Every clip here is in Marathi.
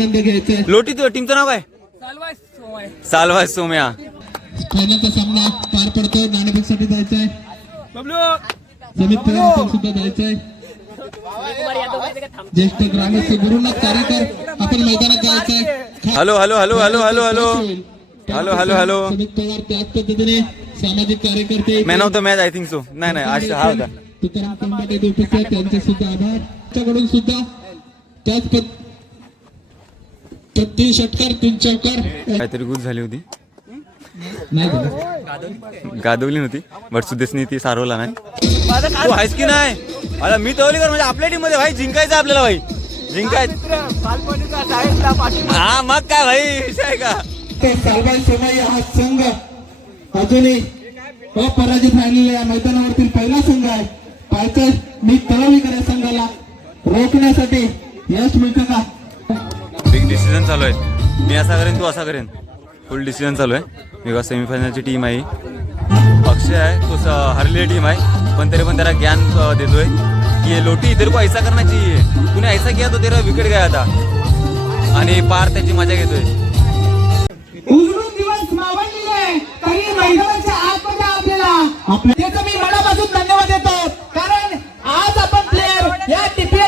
आनंद घ्यायचा आहे. लोटी तू टीमचं नाव काय? सालवाय सोम्या. फायनलचा सामना पार पडतो नाणेफेकसाठी जायचा आहे समित पवार सुद्धा जायचं आहे ज्येष्ठ ग्रामस्थ गुरुनाथ कार्यकर आपण मैदानात जायचं आहे hello hello hello hello hello hello. Hello hello hello. Samit Pawar त्याच पद्धतीने सामाजिक कार्यकर्ते man of the match I think so नाही नाही आज हा होता. तुकाराम कंबाटे उपस्थित त्यांचे सुद्धा आभार. त्यांच्याकडून सुद्धा त्याच पद तर तीन षटकार तीन चौकार काहीतरी गुज झाली होती. नाही. गादवली नव्हती बट सुदेशनी ती सारवला नाही. तू आहेस की नाही? आता मी तवली कर म्हणजे आपल्या टीममध्ये भाई जिंकायचं आपल्याला भाई. जिंकायचं. हा मग काय भाई विषय आहे का? ते सालबाई सोनाई हा संघ. अजूनही अपराजित राहिलेला या मैदानावरतील पहिला संघ आहे. पाहिजे मी तळवीकर या संघाला? रोखण्यासाठी यश मिळतं का? डिसिजन चालू आहे मी असा करेन तू असा करेन. फुल डिसिजन चालू आहे. बिकॉज सेमीफायनलची टीम आहे पक्ष अक्षय आहे तो हरलेली टीम आहे. पण तरी पण त्याला ज्ञान देतो देतोय. की ये लोटी तेरे को ऐसा करना चाहिए. ऐसा किया तो तेरा विकेट गया आता आणि पार त्याची मजा घेतोय. आपल्याला त्याचं मी मनापासून धन्यवाद देतो. कारण आज आपण प्लेअर या टीपीएलच्या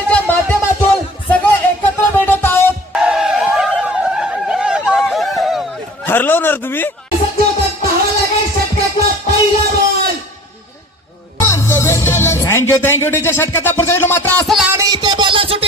हरलवणार तुम्ही? थँक्यू थँक्यू टीचर षटकाचा पुढचा मात्र असला आणि इथे बॉलर सुट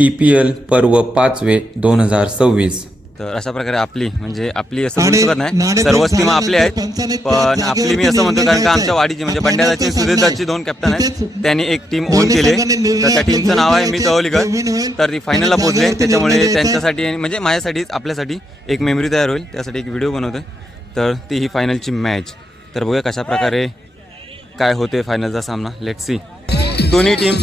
ई पी एल पर्व पाचवे दोन हजार सव्वीस. तर अशा प्रकारे आपली म्हणजे आपली असं आणि शकत नाही. सर्वच टीम आपली आहेत पंचाने पण आपली मी असं म्हणतो कारण का आमच्या वाडीची म्हणजे घ्यायचा. सुधीरदाची दोन कॅप्टन आहेत. त्यांनी एक टीम ओन केली. तर त्या टीमचं नाव आहे मी तवलीकर. तर ती फायनलला पोहोचले. त्याच्यामुळे. त्यांच्यासाठी म्हणजे माझ्यासाठीच आपल्यासाठी एक मेमरी तयार होईल. त्यासाठी एक व्हिडिओ बनवतोय. तर ती ही फायनलची मॅच तर बघूया कशा प्रकारे काय होते फायनलचा सामना. लेट सी दोन्ही टीम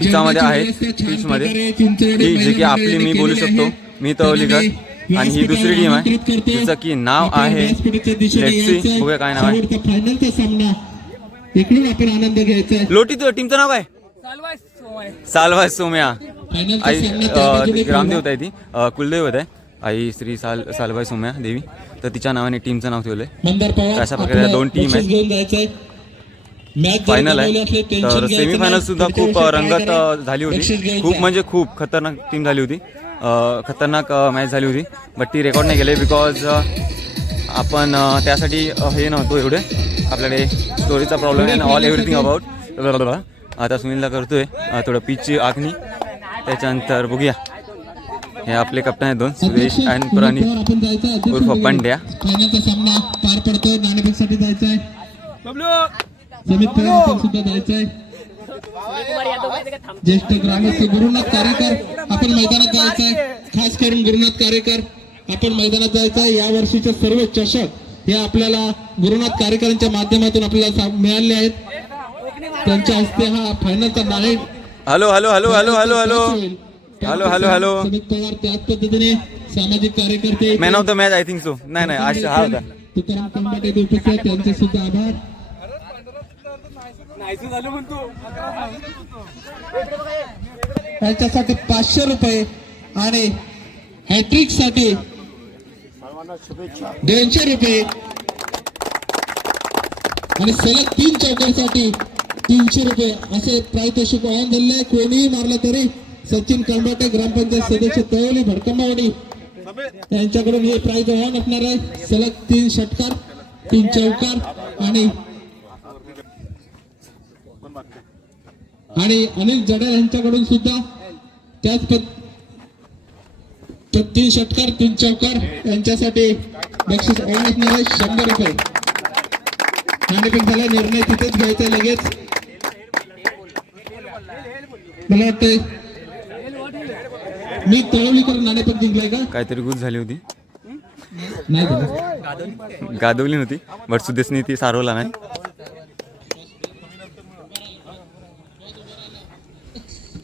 पिचामध्ये आहे पिचमध्ये ही जी की आपली मी बोलू शकतो. मी तवलीकर आणि ही दुसरी टीम आहे. तिचं की नाव आहे. काय नाव आहे. लोटी टीमचं नाव आहे सालवाय सोम्या. आई ग्रामदेवता आहे ती कुलदेव होत. आहे आई श्री साल सालबाई सोम्या देवी. तर तिच्या नावाने टीमचं नाव ठेवलंय. अशा प्रकारे दोन टीम आहेत. फायनल आहे. तर घ्यायचं सेमी फायनल नाही. सुद्धा खूप रंगत झाली होती. खूप. म्हणजे खूप खतरनाक टीम झाली होती. खतरनाक मॅच झाली होती. बट ती रेकॉर्ड नाही केली बिकॉज आपण त्यासाठी हे नव्हतो एवढे. आपल्याकडे स्टोरीचा प्रॉब्लेम आहे ऑल एव्हरीथिंग अबाउट आता सुनीलला करतोय अ, थोडं पिचची आखणी. त्याच्यानंतर बघूया. हे आपले कप्तान आहेत दोन सुरेश आणि प्रणित उर्फ. पंड्या. पार पडतो जायचं आहे समित पवार सुद्धा ज्येष्ठ ग्रामस्थ गुरुनाथ कार्यकर आपण मैदानात जायचं आहे खास करून गुरुनाथ कार्यकर आपण मैदानात जायचं आहे या वर्षीचे सर्व चषक हे आपल्याला गुरुनाथ कार्यकरांच्या माध्यमातून आपल्याला मिळाले आहेत. त्यांच्या हस्ते हा फायनलचा नाणे hello hello hello hello hello hello. Hello hello hello. Samit Pawar त्याच पद्धतीने सामाजिक कार्यकर्ते man of the match I think so नाही नाही हा होता. तुकाराम कंबाटे उपस्थित त्यांचे सुद्धा आभार. त्यांच्यासाठी पाचशे रुपये आणि हॅट्रिकसाठी दोनशे रुपये. आणि सलग तीन चौकांसाठी तीनशे रुपये. असे प्रायतोषिक आव्हान दिले आहे कोणीही मारलं तरी सचिन कंबाटे ग्रामपंचायत सदस्य तळवली भडकंबावडी. त्यांच्याकडून हे प्राईज आव्हान असणार आहे. सलग तीन षटकार तीन चौकार आणि आणि अनिल जडेल यांच्याकडून सुद्धा त्याच पद तीन षटकार तीन चौकार यांच्यासाठी बक्षीस असणार आहे शंभर रुपये. नाणेफेक झाला निर्णय तिथेच घ्यायचा लगेच. मला वाटतंय मी तळवलीकर नाणेफेक जिंकलाय का? काहीतरी गुज झाली होती. नाही गादवली नव्हती बट सुदेशनी ती सारवला नाही.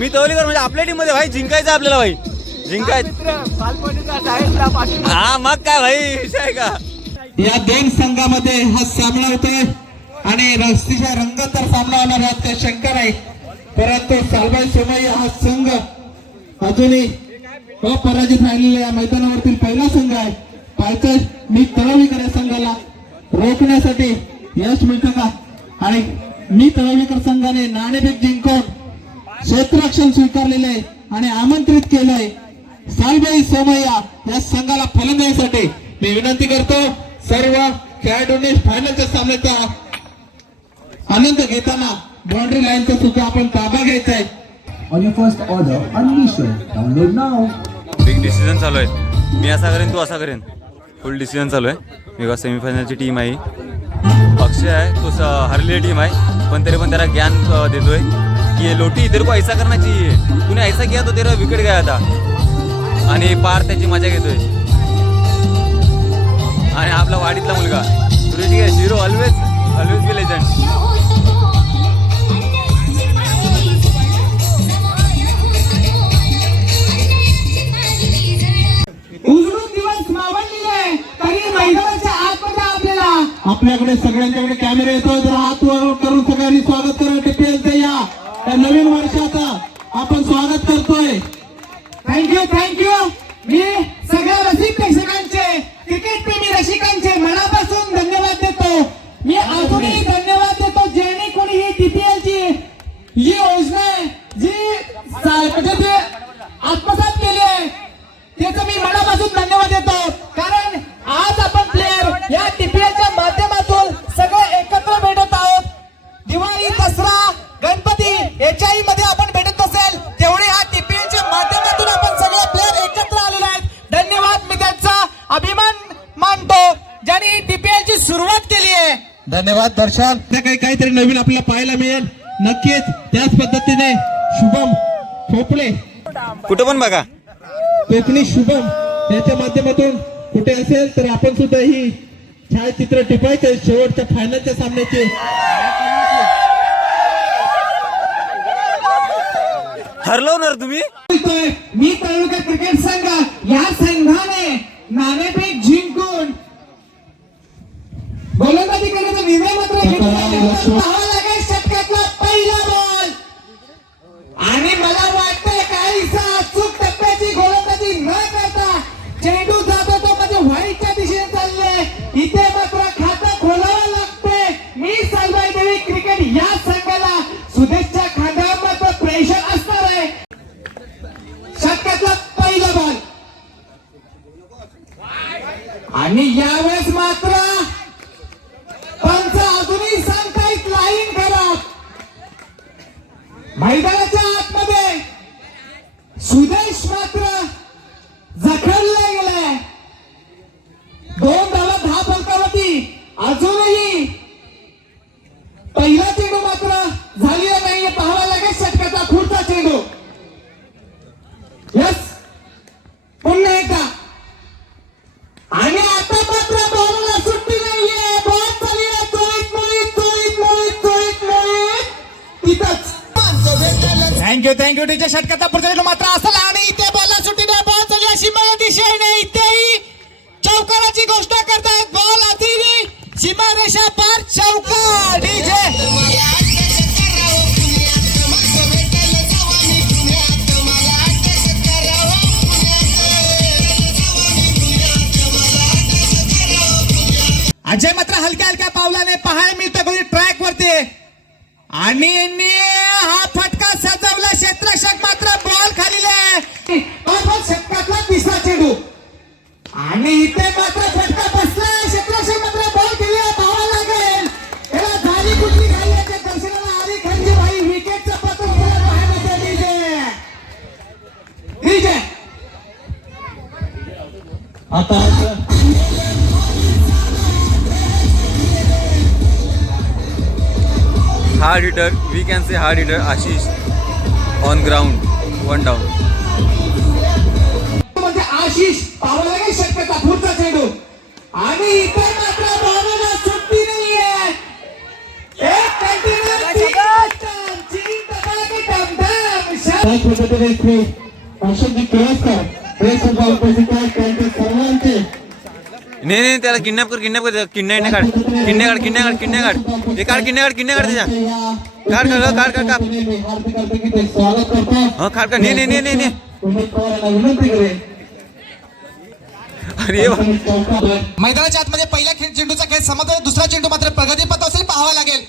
मी तवलीकर म्हणजे आपल्या टीममध्ये भाई जिंकायचं आपल्याला भाई. जिंकायचं हा मग काय भाई विषय आहे का? या दोन संघामध्ये हा सामना होतोय आणि रस्तीच्या रंगातर सामना होणार यात काही शंका नाही परंतु सालबाई सोमय्य हा संघ अजूनही अपराजित राहिलेला या मैदानावरतील पहिला संघ आहे. पाहिजे मी तळवलीकर या संघाला रोखण्यासाठी यश मिळतं का? आणि मी तळवलीकर संघाने नाणेफेक जिंकून क्षेत्ररक्षण स्वीकारलेले आहे आणि आमंत्रित केलंय सालबाई सोमय्या या संघाला फलंदाजीसाठी मी विनंती करतो. सर्व खेळाडूंनी फायनलच्या सामन्याचा आनंद घेताना बाउंड्री लाईनचा सुद्धा आपण ताबा घ्यायचा आहे. On your first order, unleash it. Download now. Big decision चालू आहे. मी असा करेन तू असा करेन. फुल डिसिजन चालू आहे. बिकॉज सेमीफायनलची टीम आहे ही. अक्षय आहे तो स- हरलेली टीम आहे. पण तरी पण त्याला ज्ञान अ, देतोय. ये लोटी तेरे को ऐसा करना चाहिए। तूने ऐसा किया तो तेरा विकेट गया था। आणि पार त्याची मजा घेतोय। आणि आपला वाडीतला मुलगा। Suresh zero always always be legend आपल्याकडे सगळ्यांच्याकडे कॅमेरे येतोय तर हात वर करून सगळ्यांनी स्वागत करा टीपीएलचं या या नवीन वर्षाचा आपण स्वागत करतोय. थँक्यू थँक्यू मी सगळ्या रसिक प्रेक्षकांचे क्रिकेट प्रेमी रसिकांचे मनापासून धन्यवाद देतो. मी अजूनही धन्यवाद देतो ज्याने कोणी ही टीपीएलची ही योजना आहे जी म्हणजे ते आत्मसात केली आहे त्याचं मी मनापासून धन्यवाद देतो. कारण आज आपण प्लेअर या धन्यवाद दर्शन. त्या काही काहीतरी नवीन आपल्याला पाहायला मिळेल. नक्कीच त्याच पद्धतीने शुभम खोपले. कुठं पण बघा. कोकणी शुभम याच्या माध्यमातून कुठे असेल तर आपण सुद्धा ही छायाचित्र टिपायचे शेवटच्या फायनलच्या सामन्याचे. हरलवणार तुम्ही? बोलतोय मी तालुका क्रिकेट संघ या संघाने नाणेफेक जिंकून गोलंदाजी करण्याचा निर्णय मात्र घेतला लागेल षटकातला पहिला बॉल आणि मला थँक्यू थँक्यू टीचर षटकाचा पुढचा मात्र असला आणि इथे बॉलला सुट्टी नाही बॉल चालली अशी मला दिशा नाही इथेही चौकाराची गोष्ट करतायत बॉल अतिरी सीमारेषा पार चौकार डीजे अजय मात्र हलक्या हलक्या पावलाने पाहायला मिळतं कोणी ट्रॅक वरती. आणि यांनी हा फटका सजवला. क्षेत्ररक्षक मात्र बॉल खाली षटकातला तिसरा चेंडू. आणि इथे मात्र फटका बसला क्षेत्ररक्षक मात्र बॉल केली धावा लागेल. याला झाली कुठली घाई याच्या दर्शनाला आली खंजी भाई विकेटचं होतं डीजे डीजे आता hard hitter we can say hard hitter Ashish on ground one down म्हणजे आशिष पाहावं लागेल शक्यता पुढचा चेंडू. आणि इथे मात्र सुट्टी नाहीये. एक तीन टमटम. पद्धतीने श्री अशोकजी उपस्थित आहेत त्यांचे नाही नाही त्याला किडनॅप कर किडनॅप कर किडनॅप काढ. किडने काढ किडने काढ किडने काढ. हे काढ किडने काढ किडने काढ त्याच्या. काढ, काढ, काढ, काढ, काढ. हा काढ काढ. नाही नाही नाही नाही अरे मैदानाच्या आतमध्ये पहिल्या खेळ चेंडूचा खेळ समजला दुसरा चेंडू मात्र प्रगतीपथ असेल पाहावा लागेल.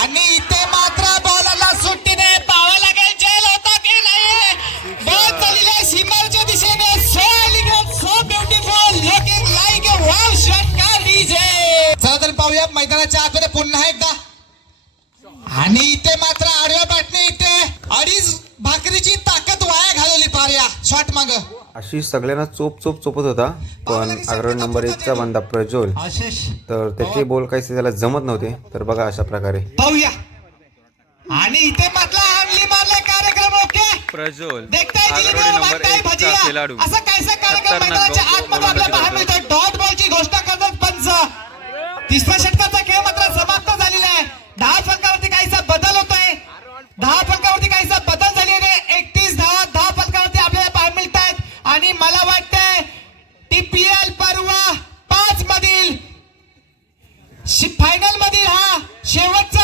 आणि इथे मात्र बॉलला सुट्टी नाही पाहावं लागेल. जेल होता की नाही? पाहूया मैदानाच्या आतमध्ये पुन्हा एकदा. आणि इथे मात्र आडव्या बॅटने इथे. अडीच भाकरीची ताकद वाया घालवली पार्या. शॉट माग. आशिष सगळ्यांना चोप चोप चोपत होता पण अग्रवाल नंबर एकचा बंदा प्रज्वल. आशिष तर त्याचे बोल काही त्याला जमत नव्हते तर बघा अशा प्रकारे. पाहूया. आणि इथे मात्र आणली मारला कार्यक्रम ओके? प्रज्वल. नंबर एकचा खेळाडू. असं कायसा कार्यक्रम मैदानाच्या आतमध्ये. मिळतोय. डॉट बॉलची घोषणा तिसऱ्या षटकाचा खेळ मात्र समाप्त झालेला आहे. दहा फलकावरती काहीसा बदल होतोय. दहा फलकावरती काहीसा बदल झालेला आहे. एकतीस दहा दहा फलकावरती आपल्याला पाहायला मिळत आहेत आणि मला वाटतंय टीपीएल परवा पाच मधील फायनल मधील हा शेवटचा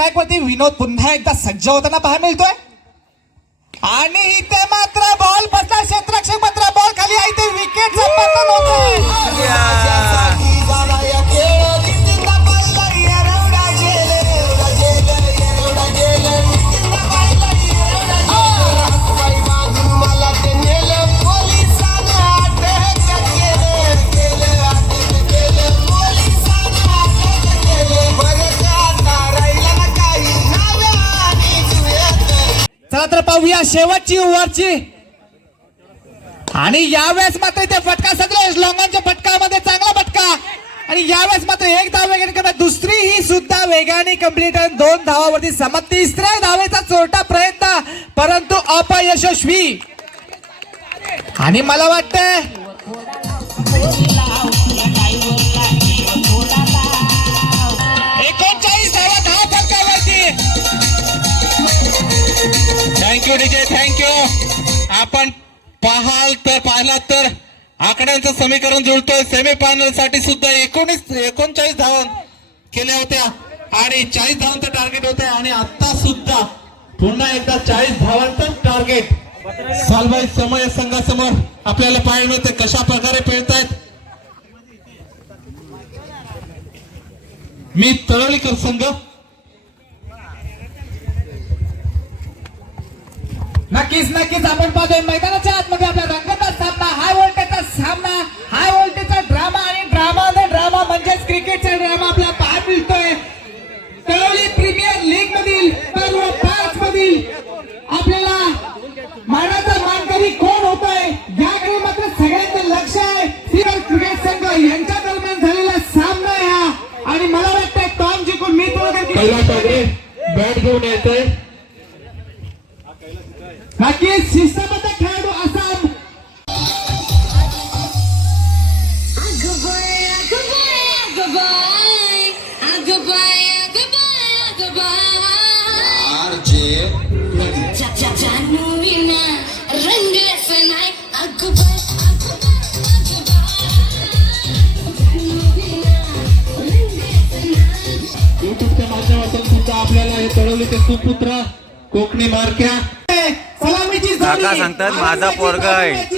ट्रॅक वरती विनोद पुन्हा एकदा सज्ज होताना पाहायला मिळतोय. आणि इथे मात्र बॉल बसला क्षेत्ररक्षक मात्र बॉल खाली आहे. ते विकेट पतन होतोय. चला तर पाहूया शेवटची ओव्हरची आणि यावेळेस मात्र इथे फटका सगळे लॉंगांच्या फटकामध्ये चांगला फटका. आणि यावेळेस मात्र एक धाव वेगाने कमी दुसरी ही सुद्धा वेगाने कंप्लीट दोन धावावरती समत तिसऱ्या धावेचा चोरटा प्रयत्न परंतु अपयशस्वी. आणि मला वाटतंय थँक्यू डीजे थँक्यू. आपण पाहाल तर पाहिलात तर आकड्यांचं समीकरण जुळतोय. सेमीफायनलसाठी सुद्धा एकोणीस एकोणचाळीस धावन केल्या होत्या. आणि चाळीस धावांचं टार्गेट होतं आणि आता सुद्धा पुन्हा एकदा चाळीस धावांचं टार्गेट सालबाई समय संघासमोर आपल्याला पाहायला मिळते कशा प्रकारे पेळतायत? मी तळवलीकर संघ नक्कीच नक्कीच. आपण पाहतोय मैदानाच्या आतमध्ये आपला रंगतदार सामना हाय व्होल्टेजचा सामना हाय व्होल्टेजचा ड्रामा आणि ड्रामा ड्रामा म्हणजेच क्रिकेटचा ड्रामा आपल्याला पाहत मिळतोय. तळवली प्रीमियर लीग मधील पर्व पाच मधील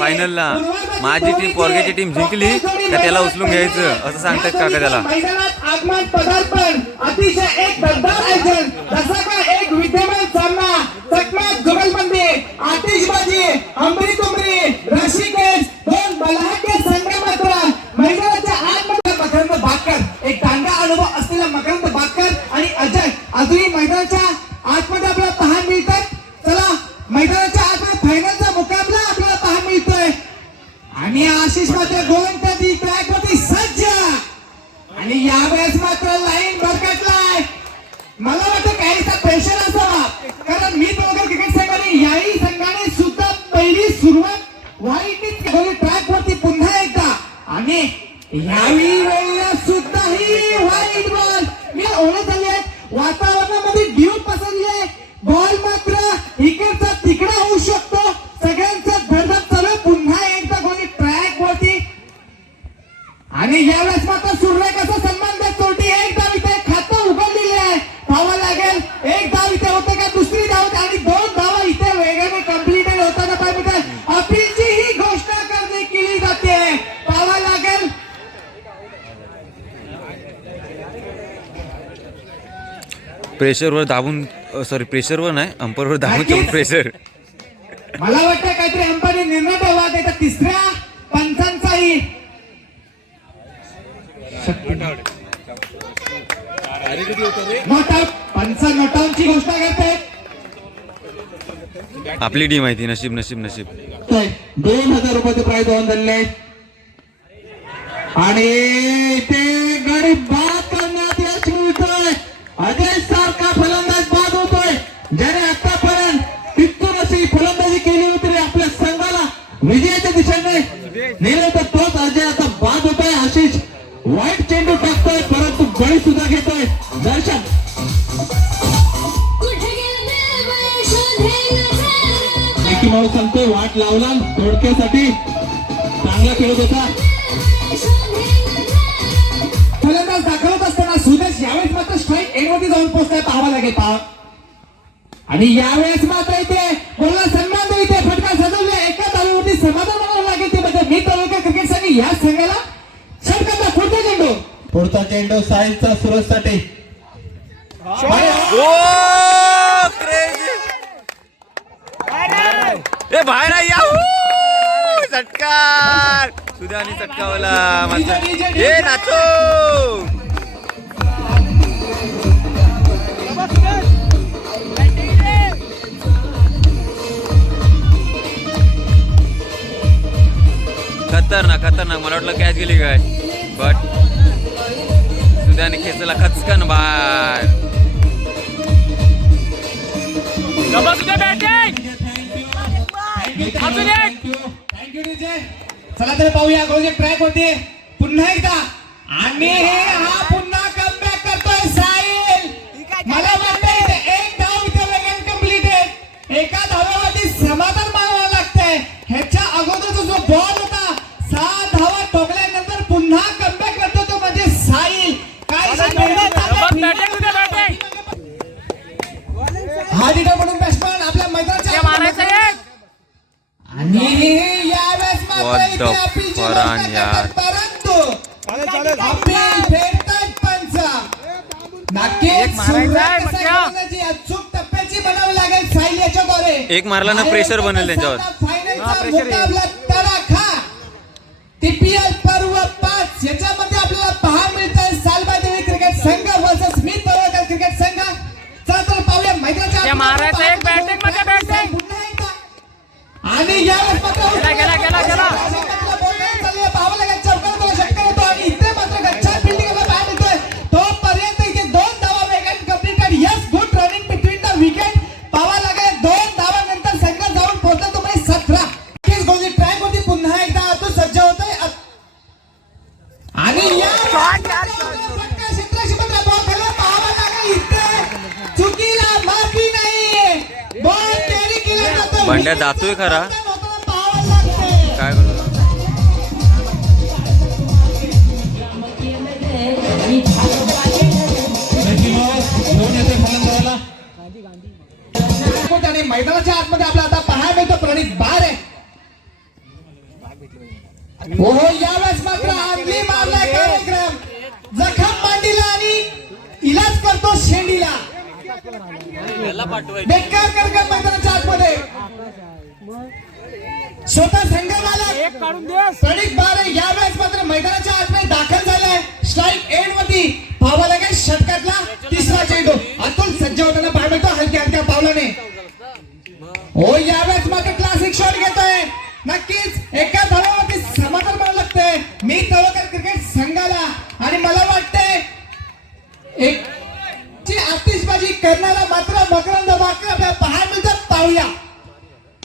फायनलला माझी टीम पोरग्याची टीम जिंकली तर त्याला उचलून घ्यायचं असं सांगतात काका त्याला. मैदानात आगमन पदार्पण अतिशय एक दमदार आयोजन जसा का एक विद्यमान सामना चकमक जुगलबंदी आतिषबाजी अंबरी आणि आशिष मात्र गोलंदाजी प्रेशरवर दाबून सॉरी प्रेशरवर नाही अंपरवर दाबून ठेवून प्रेशर मला वाटतं काहीतरी अंपाने निर्णय ठेवला त्याच्या तिसऱ्या पंचांचाही. नोट पंच नोटांची घोषणा करते. आपली टीम आहे ती नशीब नशीब नशीब. दोन हजार रुपयाचे प्राईज होऊन झाले आणि ते गाडी बाद करण्यात यश मिळतोय अजय वाट लावला थोडक्यासाठी. चांगला खेळत होता. फलंदाज दाखवत असताना सुदेश यावेळेस मात्र स्ट्राईक एन वरती जाऊन पोहोचलाय पाहावा लागेल पहा आणि यावेळेस मात्र इथे बोलला सन्मान देऊ इथे. फटका सजवले. एका धावेवरती समाधान मानावं लागेल ते म्हणजे मी तालुका क्रिकेट संघ या संघाला षटकांचा पुढचा चेंडू पुढचा चेंडू साहिलचा सुरजसाठी. ए बाहेर याहू! चटकार सुधानी चटकावला माझा. ए नाचो! खतरनाक खतरनाक. मला वाटलं कॅच गेली काय. बट सुधाने खेचला खचकन थँक्यू डीजे चला तर पाहूया ट्रॅक होते? पुन्हा एकदा. आणि हे हा आणि यावेळेस मात्र What इथे the अपीलची फरान घोषणा यार. करतात, परंतु अपील फेडतायत पंच सुरुवात कसा करायची अचूक टप्प्याची बनावी लागेल साईल याच्याद्वारे एक मारला ना pressure बनेल त्यांच्यावर. टीपीएल पर्व पाच याच्यामध्ये आपल्याला पहा मिळतंय सालबादेवी क्रिकेट संघ वर्सेस स्मिथ तळवकर क्रिकेट संघ. चला तर पाहूया. मैदानाच्या मारायचं एक batting मध्ये batting. आणि यावेळेस बंड्या जातोय खरा. काय करू? आणि मैदानाच्या आतमध्ये आपला आता पाहायला मिळतो प्रणित बार. आहे हो हो यावेळेस मात्र अंगली मारलाय कार्यक्रम. जखम मांडीला आणि इलाज करतो शेंडीला. बेकार कार्यक्रम मैदानाच्या आतमध्ये स्वतः संघ मालक काढून दे प्रणित बारे यावेळेस मात्र मैदानाच्या आतमध्ये दाखल झालाय. स्ट्राईक एंड वरती पाहावा लागेल षटकातला तिसरा चेंडू. अतुल सज्ज होताना पाहायला मिळतो. हलक्या हलक्या पावलाने. हो यावेळेस मात्र क्लासिक शॉट घेतोय. नक्कीच एका धावावरती समाधान मानावं लागतंय. मी तळोकर क्रिकेट संघाला. आणि मला वाटतंय एक ची आतिषबाजी करणारा लावूया.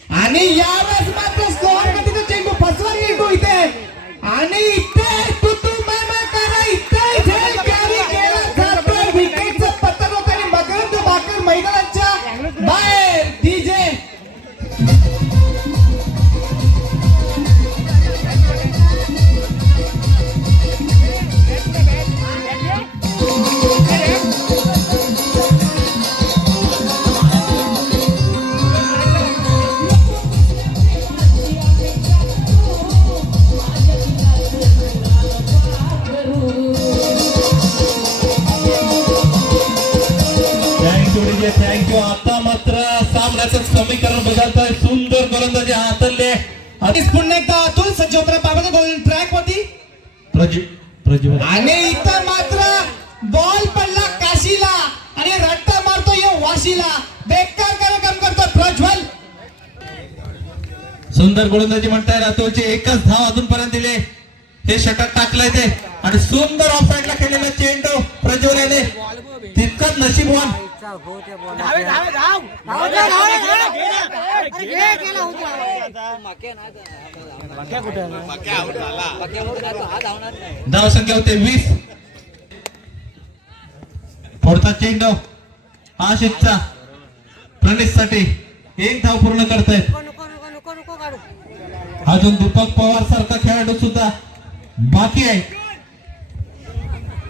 आणि यावेळेस मात्र स्कोअर गतीचा चेंडू फसवा येतो इथे. आणि बदलतोय सुंदर गोलंदाजी हातले आधीच पुन्हा एकदा अतुल सज्ज होताना पाहतो गोल्डन ट्रॅक वरती. प्रज्वल आणि इथं मात्र बॉल पडला काशीला आणि रट्टा मारतो या वाशीला. बेकार कार्यक्रम करतो प्रज्वल. सुंदर गोलंदाजी म्हणताय रातोळचे एकच धाव अजूनपर्यंत दिले. हे षटक टाकलंय ते. आणि सुंदर ऑफ साईडला खेळलेला चेंडू प्रज्वल याने. तितकंच नशीबवान धावे धावे धाव. धाव धाव धाव घे केला धाव संख्या होते वीस. पुढचा चेंडू. आशिषचा प्रणित साठी एक धाव पूर्ण करतायत. अजून दीपक पवार सारखा खेळाडू सुद्धा बाकी आहे.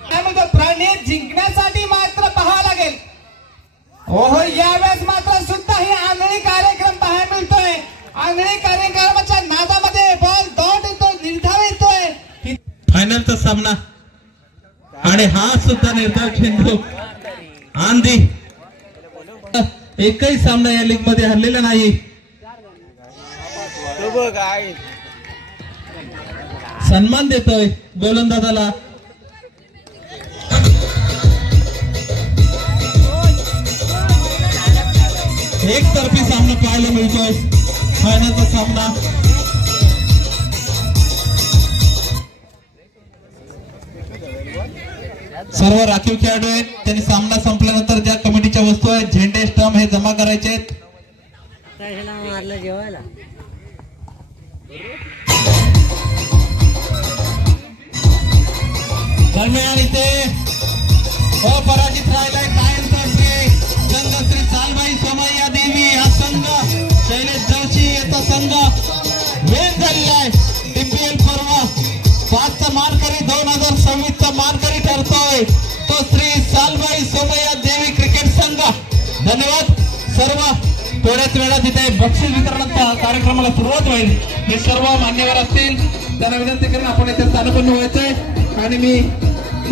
काय म्हणतो? प्रणित जिंकण्यासाठी सामना. आणि हा सुद्धा निर्धार चेंडू. आंधी. एकही सामना या लीगमध्ये हरलेला नाही. सन्मान देतोय गोलंदाजाला. एक तर्फी सामना पाहायला मिळतोय. फायनलचा सामना. सर्व राखीव खेळाडू आहेत. त्यांनी सामना संपल्यानंतर ज्या कमिटीच्या वस्तू आहेत झेंडे स्टंप हे जमा करायचे आहेत. जेवायला. तो श्री सालबाई सोमया देवी क्रिकेट संघ. धन्यवाद सर्व. थोड्याच वेळात तिथे बक्षीस वितरणाचा कार्यक्रमाला सुरुवात होईल. हे सर्व मान्यवर असतील. त्यांना विनंती करून आपण इथे स्थानपन्न व्हायचंय. आणि मी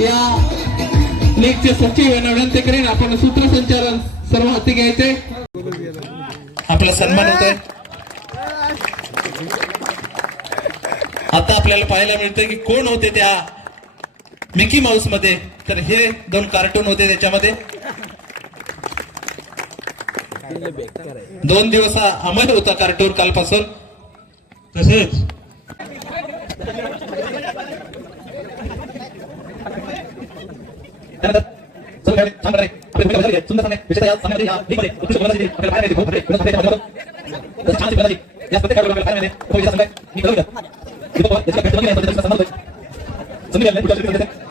या लीगचे सचिव यांना विनंती करीन. आपण सूत्रसंचालन सर्व हाती घ्यायचे आपला सन्मान होतोय. आता आपल्याला पाहायला मिळतंय की कोण होते त्या मिकी माऊसमध्ये तर हे दोन कार्टून होते त्याच्यामध्ये. दोन दिवस अमर होता कार्टून कालपासून. तसेच.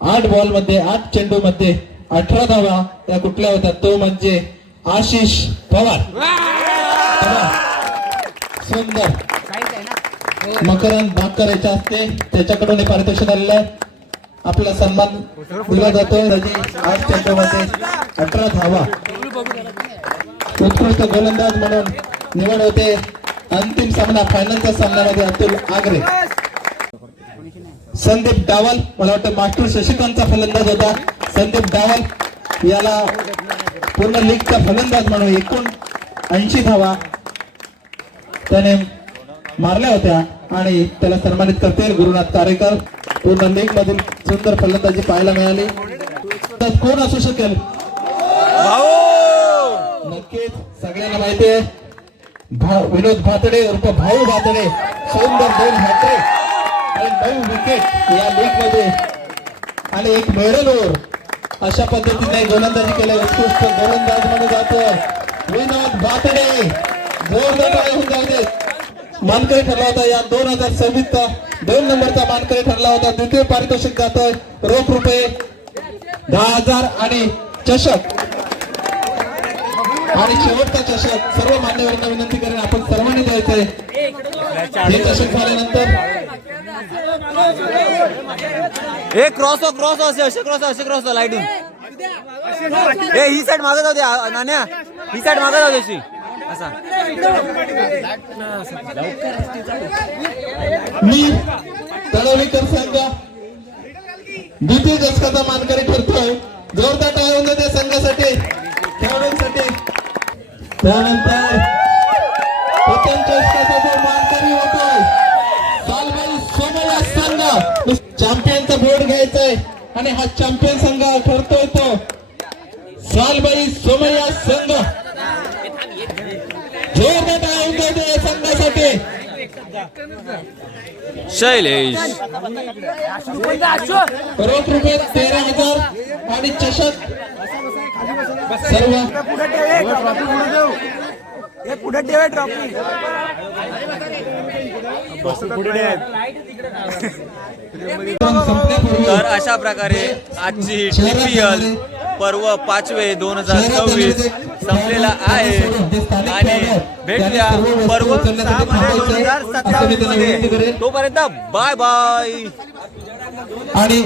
आठ बॉलमध्ये आठ चेंडू मध्ये अठरा धावा त्या कुठल्या होत्या? तो म्हणजे आशिष पवार. सुंदर. मकरंद भाकर याच्या असते त्याच्याकडून हे पारितोषिक आलेलं आहे. आपला सन्मान दिला जातोय. त्याची आठ चेंडू मध्ये अठरा धावा. उत्कृष्ट गोलंदाज म्हणून निवड होते. अंतिम सामना फायनलच्या सामन्यामध्ये अतुल आगरे. संदीप डावल मला वाटतं मास्टर शशिकांतचा फलंदाज होता. संदीप डावल याला पूर्ण लीगचा फलंदाज म्हणून एकूण ऐंशी धावा त्याने मारल्या होत्या आणि त्याला सन्मानित करतील गुरुनाथ कारेकर. पूर्ण लीग मधील सुंदर फलंदाजी पाहायला मिळाली. तर कोण असू शकेल? नक्कीच सगळ्यांना माहिती आहे. भा- विनोद भातडे उर्फ भाऊ भातडे सुंदर दोन भातडे. आणि नऊ विकेट या लीगमध्ये. आणि एक मेडल ओव्हर अशा पद्धतीने गोलंदाजी केल्या उत्कृष्ट गोलंदाज म्हणून जातो. विनोद भातडे जोरदार होऊन जाऊ देत. मानकरी ठरला होता या दोन हजार सव्वीसचा. दोन नंबरचा मानकरी ठरला होता. द्वितीय पारितोषिक जातोय. रोख रुपये दहा हजार आणि चषक. आणि शेवटचा चषक. सर्व मान्यवरांना विनंती करेन आपण सर्वांनी द्यायचंय. हे चषक झाल्यानंतर ए क्रॉस क्रॉस हो, हो, असे असे क्रॉस हो, असे क्रॉस लाईटून ए ही साईड मागत होते आ- नाण्या. ही साईड मागत होते अशी. असा. मी तळवलीकर संघ द्वितीय दशकाचा मानकरी ठरतोय. जोरदार टाळ्या होऊन त्या संघासाठी खेळाडूंसाठी. त्यानंतर आणि हा चॅम्पियन संघ ठरतोय तो. सालबाई सोमया संघ. जोरदार संघासाठी. शैलेश. रोख रुपये तेरा हजार आणि चषक. सर्व. पुढे ठेवा ट्रॉफी तर अशा प्रकारे आजची टीपीएल पर्व पाचवे दोन हजार सव्वीस संपलेला आहे. आणि भेटूया पर्व दोन हजार सत्तावीसमध्ये तोपर्यंत बाय बाय. आणि